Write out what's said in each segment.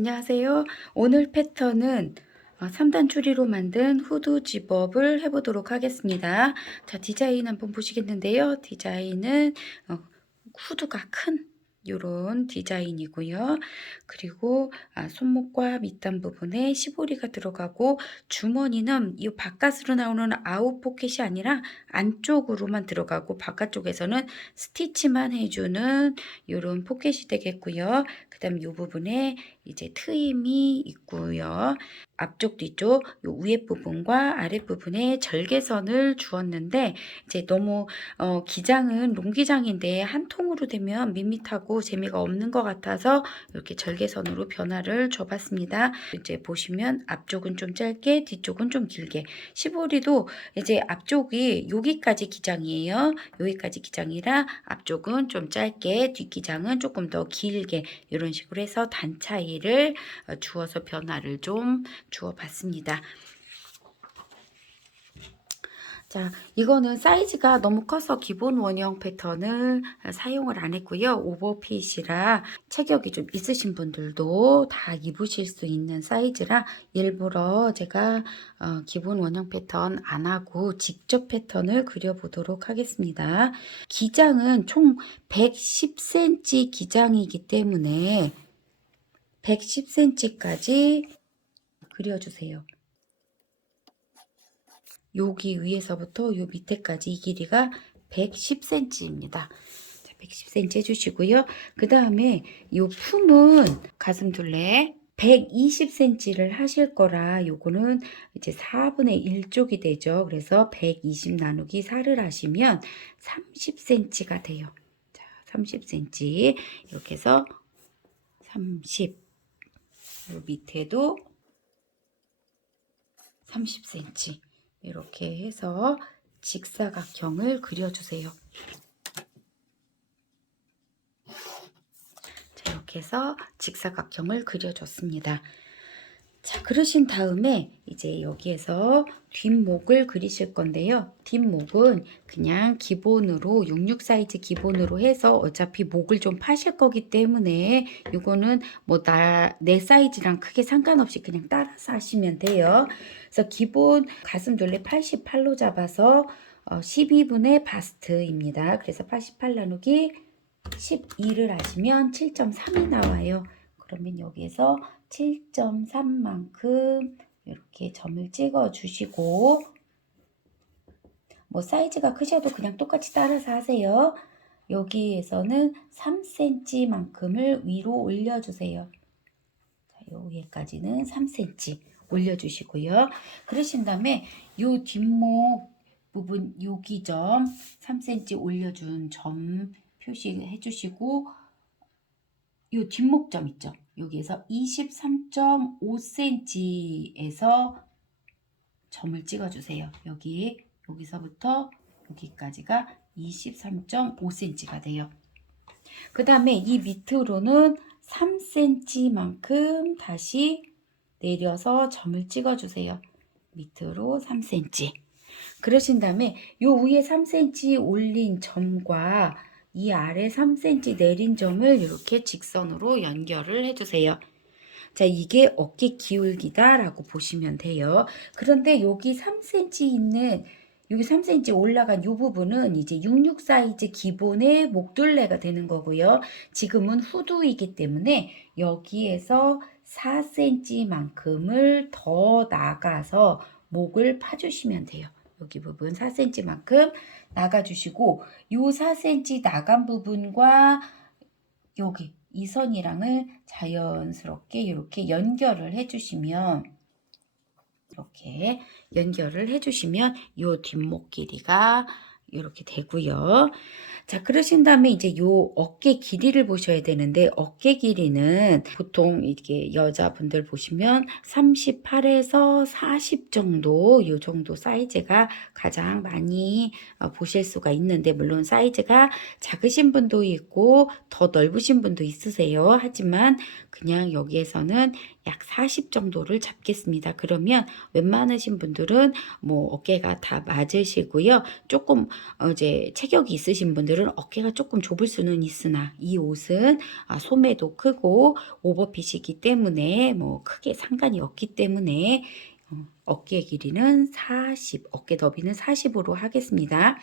안녕하세요. 오늘 패턴은 3단 추리로 만든 후드 집업을 해보도록 하겠습니다. 자, 디자인 한번 보시겠는데요. 디자인은 후드가 큰 요런 디자인이고요. 그리고 손목과 밑단 부분에 시보리가 들어가고 주머니는 이 바깥으로 나오는 아웃 포켓이 아니라 안쪽으로만 들어가고 바깥쪽에서는 스티치만 해주는 요런 포켓이 되겠고요. 그 다음 이 부분에 이제 트임이 있고요. 앞쪽 뒤쪽 요 위에 부분과 아랫 부분에 절개선을 주었는데 이제 너무 기장은 롱기장인데 한 통으로 되면 밋밋하고 재미가 없는 것 같아서 이렇게 절개선으로 변화를 줘봤습니다. 이제 보시면 앞쪽은 좀 짧게 뒤쪽은 좀 길게 시보리도 이제 앞쪽이 여기까지 기장이에요. 여기까지 기장이라 앞쪽은 좀 짧게 뒷기장은 조금 더 길게 이런 식으로 해서 단 차이를 주어서 변화를 좀 주어 봤습니다. 자, 이거는 사이즈가 너무 커서 기본 원형 패턴을 사용을 안 했고요. 오버핏이라 체격이 좀 있으신 분들도 다 입으실 수 있는 사이즈라 일부러 제가 기본 원형 패턴 안 하고 직접 패턴을 그려보도록 하겠습니다. 기장은 총 110cm 기장이기 때문에 110cm까지 그려주세요. 여기 위에서부터 요 밑에까지 이 길이가 110cm입니다. 110cm 해주시고요. 그 다음에 요 품은 가슴둘레 120cm를 하실 거라 요거는 이제 4분의 1쪽이 되죠. 그래서 120 나누기 4를 하시면 30cm가 돼요. 자, 30cm 이렇게 해서 30 요 밑에도 30cm 이렇게 해서 직사각형을 그려주세요. 자, 이렇게 해서 직사각형을 그려줬습니다. 자, 그러신 다음에 이제 여기에서 뒷목을 그리실 건데요. 뒷목은 그냥 기본으로 66 사이즈 기본으로 해서 어차피 목을 좀 파실 거기 때문에 이거는 뭐 내 사이즈랑 크게 상관없이 그냥 따라서 하시면 돼요. 그래서 기본 가슴둘레 88로 잡아서 12분의 바스트입니다. 그래서 88 나누기 12를 하시면 7.3이 나와요. 그러면 여기에서 7.3만큼 이렇게 점을 찍어 주시고 뭐 사이즈가 크셔도 그냥 똑같이 따라서 하세요. 여기에서는 3cm만큼을 위로 올려주세요. 여기까지는 3cm 올려주시고요. 그러신 다음에 요 뒷목 부분 여기 점 3cm 올려준 점 표시해 주시고 요 뒷목점 있죠. 여기에서 23.5cm에서 점을 찍어주세요. 여기서부터 여기까지가 23.5cm가 돼요. 그 다음에 이 밑으로는 3cm만큼 다시 내려서 점을 찍어주세요. 밑으로 3cm. 그러신 다음에 요 위에 3cm 올린 점과 이 아래 3cm 내린 점을 이렇게 직선으로 연결을 해주세요. 자, 이게 어깨 기울기다 라고 보시면 돼요. 그런데 여기 3cm 있는 여기 3cm 올라간 이 부분은 이제 66 사이즈 기본의 목둘레가 되는 거고요. 지금은 후드이기 때문에 여기에서 4cm만큼을 더 나가서 목을 파주시면 돼요. 여기 부분 4cm만큼 나가주시고 이 4cm 나간 부분과 여기 이 선이랑을 자연스럽게 이렇게 연결을 해주시면 이렇게 연결을 해주시면 이 뒷목 길이가 이렇게 되고요. 자, 그러신 다음에 이제 요 어깨 길이를 보셔야 되는데 어깨 길이는 보통 이게 여자분들 보시면 38에서 40 정도 요 정도 사이즈가 가장 많이 보실 수가 있는데 물론 사이즈가 작으신 분도 있고 더 넓으신 분도 있으세요. 하지만 그냥 여기에서는 약 40 정도를 잡겠습니다. 그러면 웬만하신 분들은 뭐 어깨가 다 맞으시고요. 조금 이제 체격이 있으신 분들은 어깨가 조금 좁을 수는 있으나 이 옷은 소매도 크고 오버핏이기 때문에 뭐 크게 상관이 없기 때문에 어깨 길이는 40, 어깨 너비는 40으로 하겠습니다.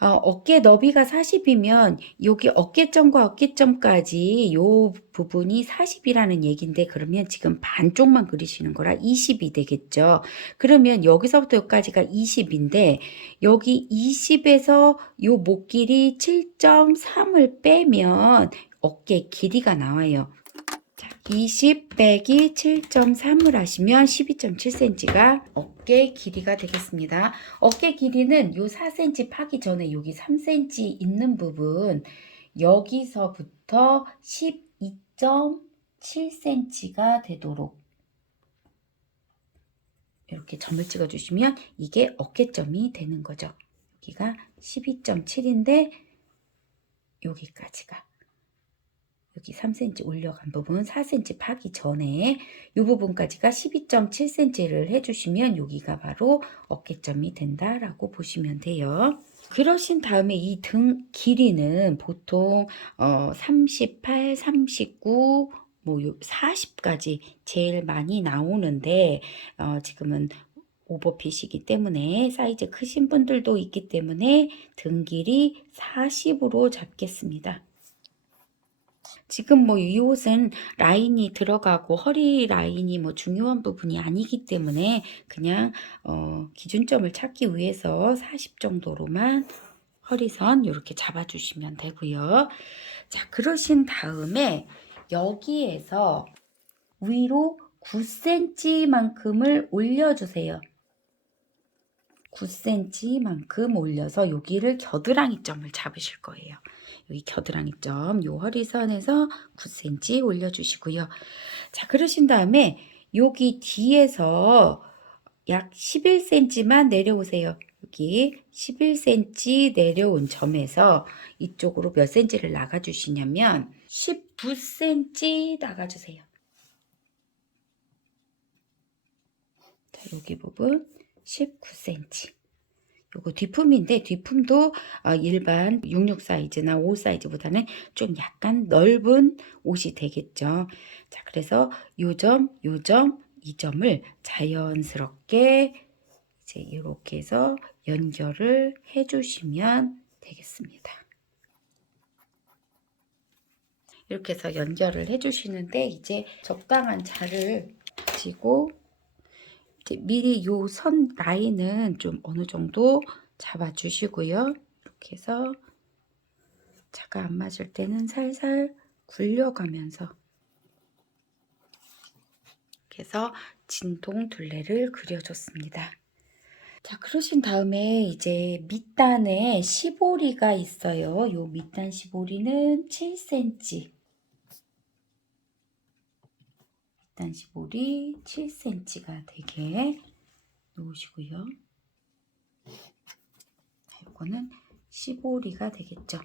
어깨 너비가 40이면 여기 어깨점과 어깨점까지 요 부분이 40이라는 얘긴데, 그러면 지금 반쪽만 그리시는 거라 20이 되겠죠. 그러면 여기서부터 여기까지가 20인데 여기 20에서 요 목 길이 7.3을 빼면 어깨 길이가 나와요. 20 빼기 7.3을 하시면 12.7cm가 어깨 길이가 되겠습니다. 어깨 길이는 요 4cm 파기 전에 여기 3cm 있는 부분, 여기서부터 12.7cm가 되도록 이렇게 점을 찍어 주시면 이게 어깨점이 되는 거죠. 여기가 12.7인데 여기까지가, 여기 3cm 올려간 부분 4cm 파기 전에 이 부분까지가 12.7cm를 해주시면 여기가 바로 어깨점이 된다라고 보시면 돼요. 그러신 다음에 이 등 길이는 보통 38, 39, 뭐 40까지 제일 많이 나오는데 지금은 오버핏이기 때문에 사이즈 크신 분들도 있기 때문에 등 길이 40으로 잡겠습니다. 지금 뭐 이 옷은 라인이 들어가고 허리 라인이 뭐 중요한 부분이 아니기 때문에 그냥 기준점을 찾기 위해서 40 정도로만 허리선 이렇게 잡아주시면 되고요. 자, 그러신 다음에 여기에서 위로 9cm만큼을 올려주세요. 9cm만큼 올려서 여기를 겨드랑이 점을 잡으실 거예요. 여기 겨드랑이 점, 요 허리선에서 9cm 올려주시고요. 자, 그러신 다음에 여기 뒤에서 약 11cm만 내려오세요. 여기 11cm 내려온 점에서 이쪽으로 몇 cm를 나가주시냐면 19cm 나가주세요. 자, 여기 부분 19cm. 요거 뒷품인데 뒷품도 일반 66 사이즈나 5 사이즈보다는 좀 약간 넓은 옷이 되겠죠. 자, 그래서 요 점, 요 점, 이 점을 자연스럽게 이제 이렇게 해서 연결을 해주시면 되겠습니다. 이렇게 해서 연결을 해주시는데 이제 적당한 자를 가지고 이제 미리 요 선 라인은 좀 어느 정도 잡아주시고요. 이렇게 해서 자가 안 맞을 때는 살살 굴려가면서 이렇게 해서 진동 둘레를 그려줬습니다. 자, 그러신 다음에 이제 밑단에 시보리가 있어요. 요 밑단 시보리는 7cm. 밑단 시보리 7cm가 되게 놓으시고요. 이거는 시보리가 되겠죠.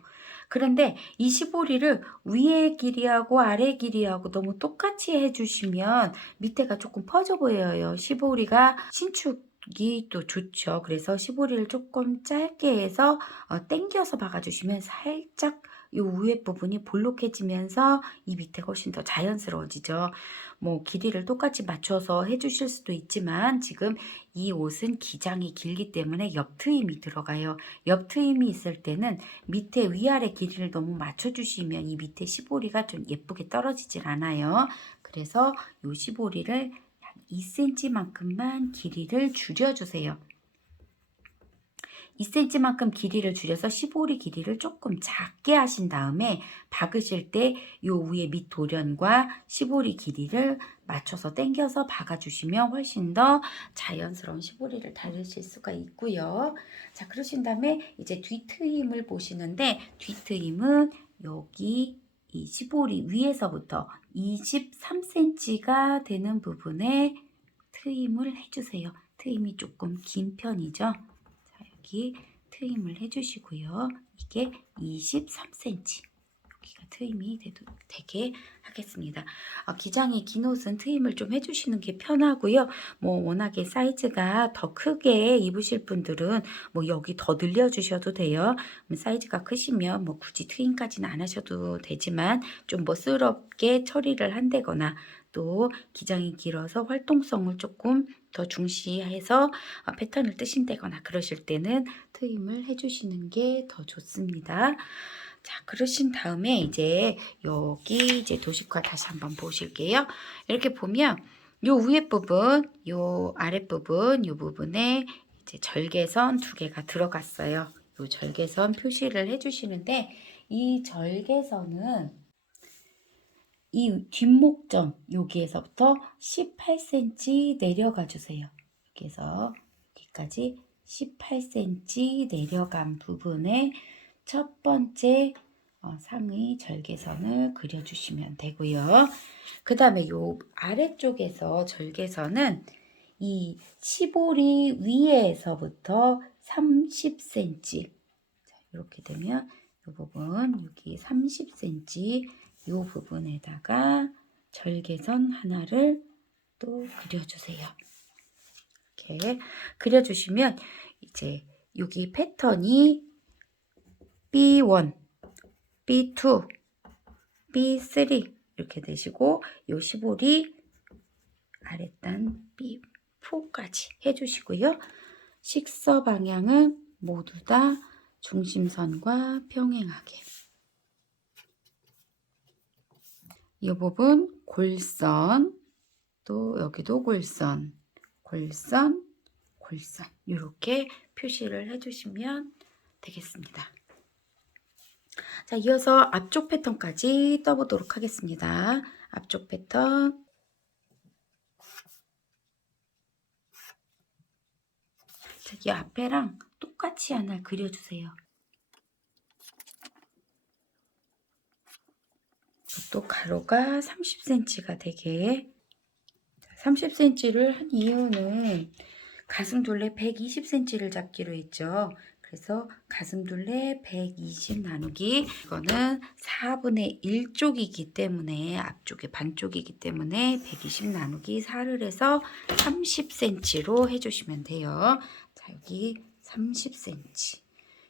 그런데 이 시보리를 위에 길이하고 아래 길이하고 너무 똑같이 해주시면 밑에가 조금 퍼져 보여요. 시보리가 신축이 또 좋죠. 그래서 시보리를 조금 짧게 해서 당겨서 박아주시면 살짝 이 위에 부분이 볼록해지면서 이 밑에가 훨씬 더 자연스러워지죠. 뭐 길이를 똑같이 맞춰서 해주실 수도 있지만 지금 이 옷은 기장이 길기 때문에 옆 트임이 들어가요. 옆 트임이 있을 때는 밑에 위아래 길이를 너무 맞춰주시면 이 밑에 시보리가 좀 예쁘게 떨어지질 않아요. 그래서 이 시보리를 약 2cm만큼만 길이를 줄여주세요. 2cm만큼 길이를 줄여서 시보리 길이를 조금 작게 하신 다음에 박으실 때 요 위에 밑 도련과 시보리 길이를 맞춰서 당겨서 박아주시면 훨씬 더 자연스러운 시보리를 달으실 수가 있고요. 자, 그러신 다음에 이제 뒤트임을 보시는데 뒤트임은 여기 이 시보리 위에서부터 23cm가 되는 부분에 트임을 해주세요. 트임이 조금 긴 편이죠. 여기 트임을 해주시고요. 이게 23cm 여기가 트임이 되게 하겠습니다. 기장이 긴 옷은 트임을 좀 해주시는 게 편하고요. 뭐 워낙에 사이즈가 더 크게 입으실 분들은 뭐 여기 더 늘려주셔도 돼요. 사이즈가 크시면 뭐 굳이 트임까지는 안 하셔도 되지만 좀 멋스럽게 처리를 한다거나 또 기장이 길어서 활동성을 조금 더 중시해서 패턴을 뜨신다거나 그러실 때는 트임을 해주시는 게 더 좋습니다. 자, 그러신 다음에 이제 여기 이제 도식화 다시 한번 보실게요. 이렇게 보면 요 위에 부분, 요 아랫 부분, 요 부분에 이제 절개선 두 개가 들어갔어요. 요 절개선 표시를 해주시는데 이 절개선은 이 뒷목점 여기에서부터 18cm 내려가 주세요. 여기에서 여기까지 18cm 내려간 부분에 첫 번째 상의 절개선을 그려주시면 되고요. 그 다음에 요 아래쪽에서 절개선은 이 시보리 위에서부터 30cm 이렇게 되면 이 부분 여기 30cm 이 부분에다가 절개선 하나를 또 그려주세요. 이렇게 그려주시면 이제 여기 패턴이 B1, B2, B3 이렇게 되시고 요 시볼이 아랫단 B4까지 해주시고요. 식서 방향은 모두 다 중심선과 평행하게. 이 부분 골선, 또 여기도 골선, 골선, 골선 이렇게 표시를 해주시면 되겠습니다. 자, 이어서 앞쪽 패턴까지 떠보도록 하겠습니다. 앞쪽 패턴. 자, 이 앞에랑 똑같이 하나 그려주세요. 또 가로가 30cm가 되게 30cm를 한 이유는 가슴 둘레 120cm를 잡기로 했죠. 그래서 가슴 둘레 120 나누기 이거는 4분의 1쪽이기 때문에 앞쪽에 반쪽이기 때문에 120 나누기 4를 해서 30cm로 해주시면 돼요. 자, 여기 30cm.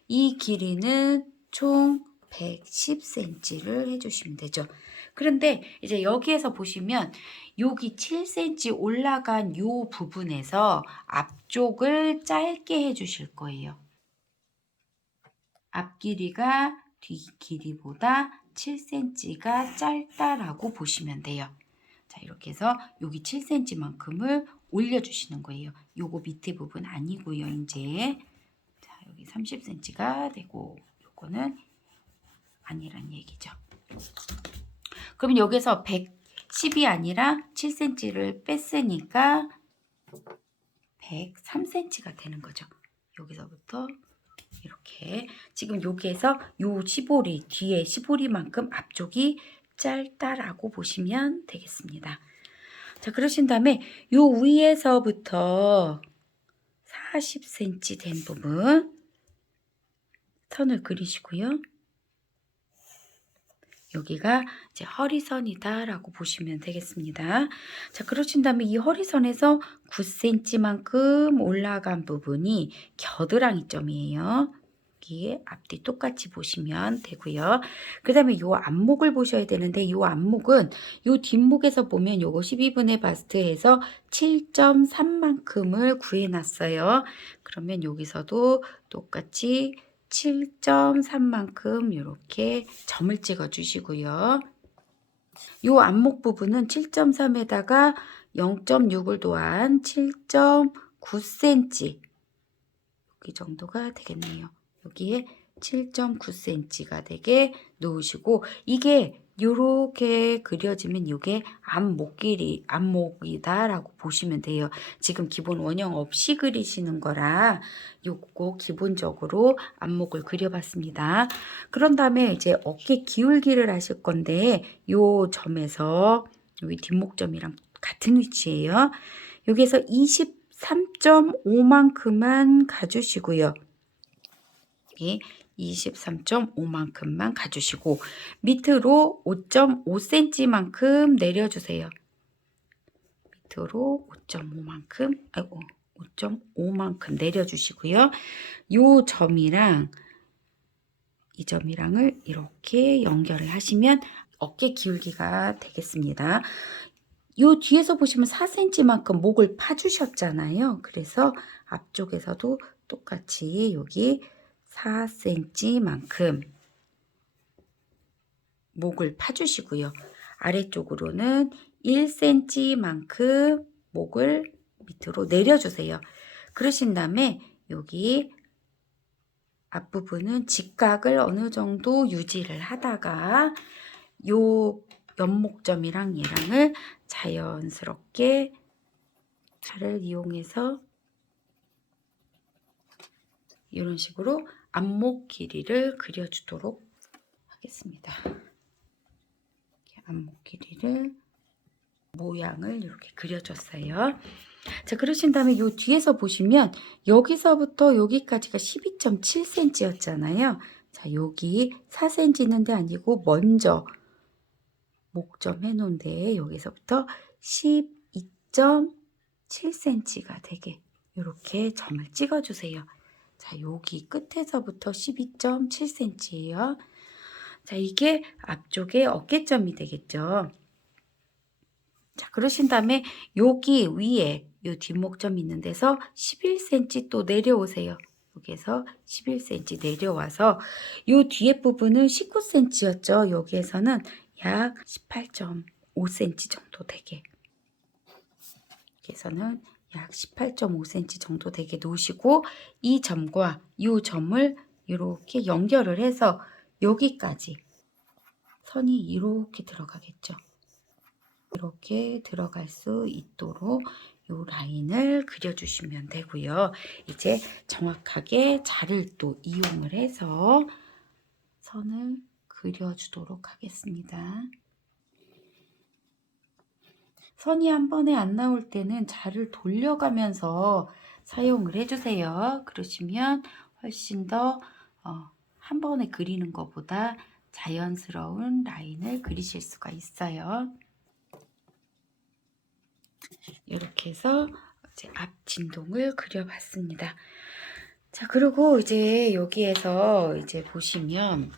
이 길이는 총 110cm를 해주시면 되죠. 그런데 이제 여기에서 보시면 여기 7cm 올라간 요 부분에서 앞쪽을 짧게 해주실 거예요. 앞 길이가 뒤 길이보다 7cm가 짧다라고 보시면 돼요. 자, 이렇게 해서 여기 7cm만큼을 올려주시는 거예요. 요거 밑에 부분 아니고요. 이제 자, 여기 30cm가 되고 요거는 아니란 얘기죠. 그럼 여기서 110이 아니라 7cm를 뺐으니까 103cm가 되는 거죠. 여기서부터 이렇게 지금 여기에서 요 시보리 뒤에 시보리만큼 앞쪽이 짧다라고 보시면 되겠습니다. 자, 그러신 다음에 요 위에서부터 40cm 된 부분 선을 그리시고요. 여기가 이제 허리선이다 라고 보시면 되겠습니다. 자, 그러신 다음에 이 허리선에서 9cm만큼 올라간 부분이 겨드랑이 점이에요. 여기에 앞뒤 똑같이 보시면 되고요. 그 다음에 요 앞목을 보셔야 되는데 요 앞목은 요 뒷목에서 보면 요거 12분의 바스트에서 7.3만큼을 구해놨어요. 그러면 여기서도 똑같이 7.3만큼 이렇게 점을 찍어 주시고요. 요 앞목 부분은 7.3에다가 0.6을 더한 7.9cm 여기 정도가 되겠네요. 여기에 7.9cm가 되게 놓으시고 이게 요렇게 그려지면 이게 앞목 길이 앞목이다라고 보시면 돼요. 지금 기본 원형 없이 그리시는 거라 요거 기본적으로 앞목을 그려봤습니다. 그런 다음에 이제 어깨 기울기를 하실 건데 요 점에서 여기 뒷목점이랑 같은 위치예요. 여기에서 23.5만큼만 가주시고요. 23.5만큼만 가주시고 밑으로 5.5cm만큼 내려주세요. 밑으로 5.5만큼, 아이고, 5.5만큼 내려주시고요. 요 점이랑 이 점이랑을 이렇게 연결을 하시면 어깨 기울기가 되겠습니다. 요 뒤에서 보시면 4cm만큼 목을 파주셨잖아요. 그래서 앞쪽에서도 똑같이 여기 4cm만큼 목을 파주시고요. 아래쪽으로는 1cm만큼 목을 밑으로 내려주세요. 그러신 다음에 여기 앞부분은 직각을 어느 정도 유지를 하다가 요 연목점이랑 얘랑을 자연스럽게 칼을 이용해서 이런 식으로 앞목 길이를 그려주도록 하겠습니다. 이렇게 앞목 길이를 모양을 이렇게 그려줬어요. 자, 그러신 다음에 요 뒤에서 보시면 여기서부터 여기까지가 12.7cm였잖아요. 자, 여기 4cm 있는데 아니고 먼저 목점 해놓은데 여기서부터 12.7cm가 되게 이렇게 점을 찍어주세요. 자, 여기 끝에서부터 12.7cm예요. 자, 이게 앞쪽에 어깨점이 되겠죠. 자, 그러신 다음에 여기 위에 요 뒷목점 있는 데서 11cm 또 내려오세요. 여기에서 11cm 내려와서 요 뒤에 부분은 19cm였죠. 여기에서는 약 18.5cm 정도 되게, 여기에서는 약 18.5cm 정도 되게 놓으시고 이 점과 이 점을 이렇게 연결을 해서 여기까지 선이 이렇게 들어가겠죠. 이렇게 들어갈 수 있도록 이 라인을 그려주시면 되고요. 이제 정확하게 자를 또 이용을 해서 선을 그려주도록 하겠습니다. 선이 한 번에 안 나올 때는 자를 돌려가면서 사용을 해주세요. 그러시면 훨씬 더 한 번에 그리는 것보다 자연스러운 라인을 그리실 수가 있어요. 이렇게 해서 이제 앞 진동을 그려봤습니다. 자, 그리고 이제 여기에서 이제 보시면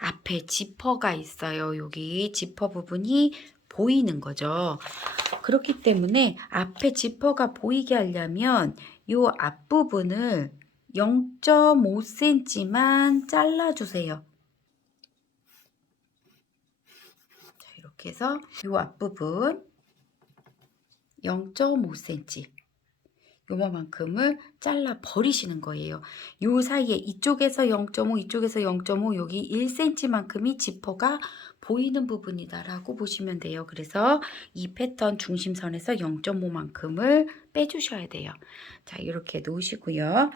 앞에 지퍼가 있어요. 여기 지퍼 부분이 보이는 거죠. 그렇기 때문에 앞에 지퍼가 보이게 하려면 이 앞부분을 0.5cm만 잘라주세요. 자, 이렇게 해서 이 앞부분 0.5cm 요만큼을 잘라 버리시는 거예요. 요 사이에 이쪽에서 0.5 이쪽에서 0.5 여기 1cm만큼이 지퍼가 보이는 부분이다 라고 보시면 돼요. 그래서 이 패턴 중심선에서 0.5만큼을 빼주셔야 돼요. 자, 이렇게 놓으시고요.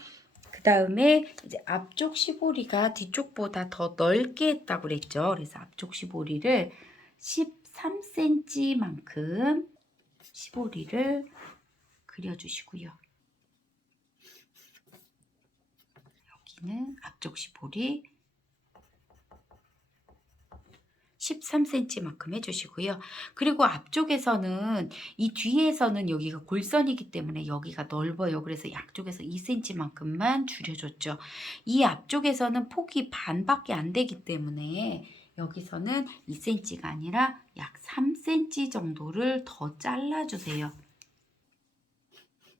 그 다음에 이제 앞쪽 시보리가 뒤쪽보다 더 넓게 했다고 그랬죠. 그래서 앞쪽 시보리를 13cm만큼 시보리를 그려주시고요. 여기는 앞쪽 시보리 13cm만큼 해주시고요. 그리고 앞쪽에서는 이 뒤에서는 여기가 골선이기 때문에 여기가 넓어요. 그래서 양쪽에서 2cm만큼만 줄여줬죠. 이 앞쪽에서는 폭이 반밖에 안 되기 때문에 여기서는 2cm가 아니라 약 3cm 정도를 더 잘라주세요.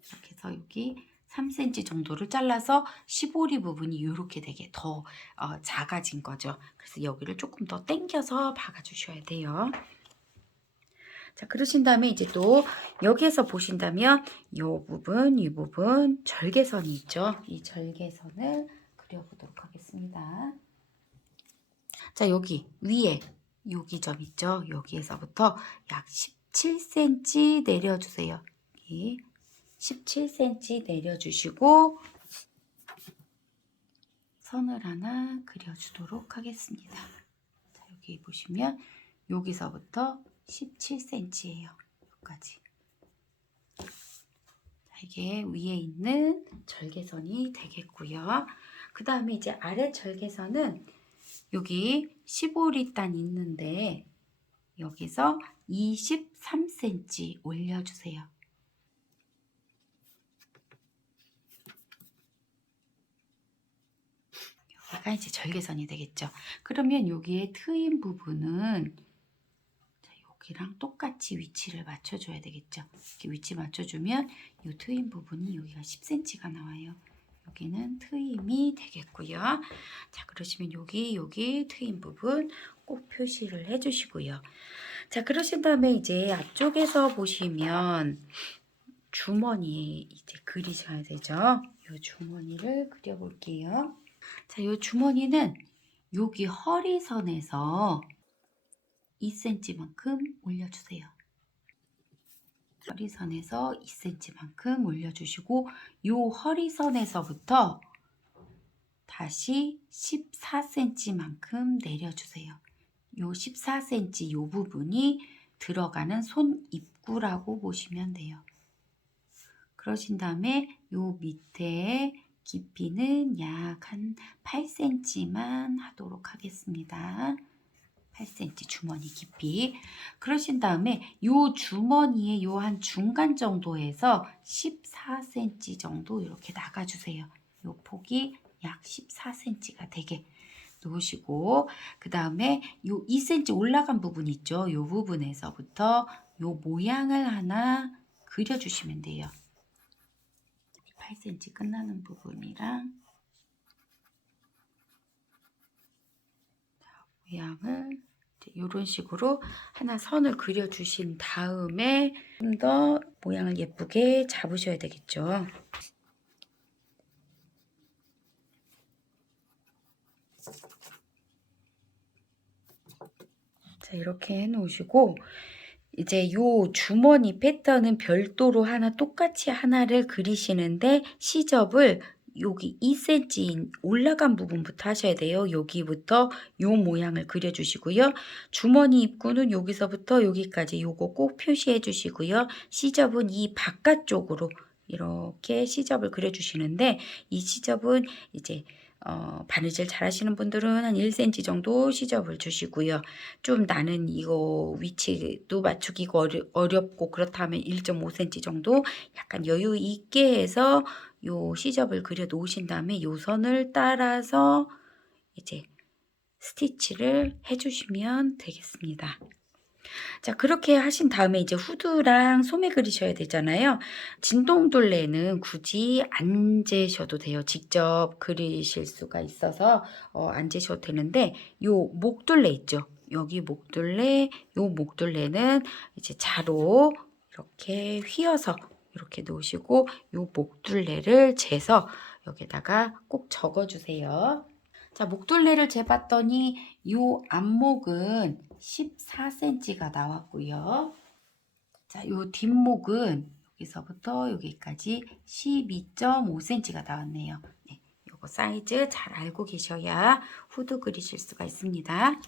이렇게 해서 여기 3cm 정도를 잘라서 시보리 부분이 이렇게 되게 더 작아진 거죠. 그래서 여기를 조금 더 당겨서 박아주셔야 돼요. 자, 그러신 다음에 이제 또 여기에서 보신다면 이 부분 절개선이 있죠. 이 절개선을 그려보도록 하겠습니다. 자, 여기 위에 여기 점 있죠. 여기에서부터 약 17cm 내려주세요. 여기 17cm 내려주시고 선을 하나 그려주도록 하겠습니다. 자, 여기 보시면 여기서부터 17cm예요. 여기까지. 자, 이게 위에 있는 절개선이 되겠고요. 그 다음에 이제 아래 절개선은 여기 15리단 있는데 여기서 23cm 올려주세요. 여기가 이제 절개선이 되겠죠. 그러면 여기에 트인 부분은 여기랑 똑같이 위치를 맞춰줘야 되겠죠. 이렇게 위치 맞춰주면 이 트임 부분이 여기가 10cm가 나와요. 여기는 트임이 되겠고요. 자, 그러시면 여기 트임 부분 꼭 표시를 해주시고요. 자, 그러신 다음에 이제 앞쪽에서 보시면 주머니 이제 그리셔야 되죠. 이 주머니를 그려볼게요. 자, 이 주머니는 여기 허리선에서 2cm만큼 올려주세요. 허리선에서 2cm만큼 올려주시고 요 허리선에서부터 다시 14cm만큼 내려주세요. 요 14cm 요 부분이 들어가는 손 입구라고 보시면 돼요. 그러신 다음에 요 밑에 깊이는 약 한 8cm만 하도록 하겠습니다. 8cm 주머니 깊이. 그러신 다음에 요 주머니에 요 한 중간 정도에서 14cm 정도 이렇게 나가주세요. 요 폭이 약 14cm가 되게 놓으시고, 그 다음에 요 2cm 올라간 부분 있죠. 요 부분에서부터 요 모양을 하나 그려주시면 돼요. 8cm 끝나는 부분이랑 모양을 이런 식으로 하나 선을 그려 주신 다음에 좀 더 모양을 예쁘게 잡으셔야 되겠죠. 자, 이렇게 해 놓으시고 이제 요 주머니 패턴은 별도로 하나 똑같이 하나를 그리시는데 시접을 여기 2cm 올라간 부분부터 하셔야 돼요. 여기부터 요 모양을 그려주시고요. 주머니 입구는 여기서부터 여기까지 요거 꼭 표시해 주시고요. 시접은 이 바깥쪽으로 이렇게 시접을 그려주시는데 이 시접은 이제 바느질 잘 하시는 분들은 한 1cm 정도 시접을 주시고요. 좀 나는 이거 위치도 맞추기가 어렵고 그렇다면 1.5cm 정도 약간 여유 있게 해서 요 시접을 그려 놓으신 다음에 요 선을 따라서 이제 스티치를 해주시면 되겠습니다. 자, 그렇게 하신 다음에 이제 후드랑 소매 그리셔야 되잖아요. 진동둘레는 굳이 안 재셔도 돼요. 직접 그리실 수가 있어서 안 재셔도 되는데 요 목둘레 있죠. 여기 목둘레, 요 목둘레는 이제 자로 이렇게 휘어서 이렇게 놓으시고 요 목둘레를 재서 여기다가 꼭 적어주세요. 자, 목둘레를 재봤더니 요 앞목은 14cm가 나왔고요. 자, 요 뒷목은 여기서부터 여기까지 12.5cm가 나왔네요. 네, 요거 사이즈 잘 알고 계셔야 후드 그리실 수가 있습니다.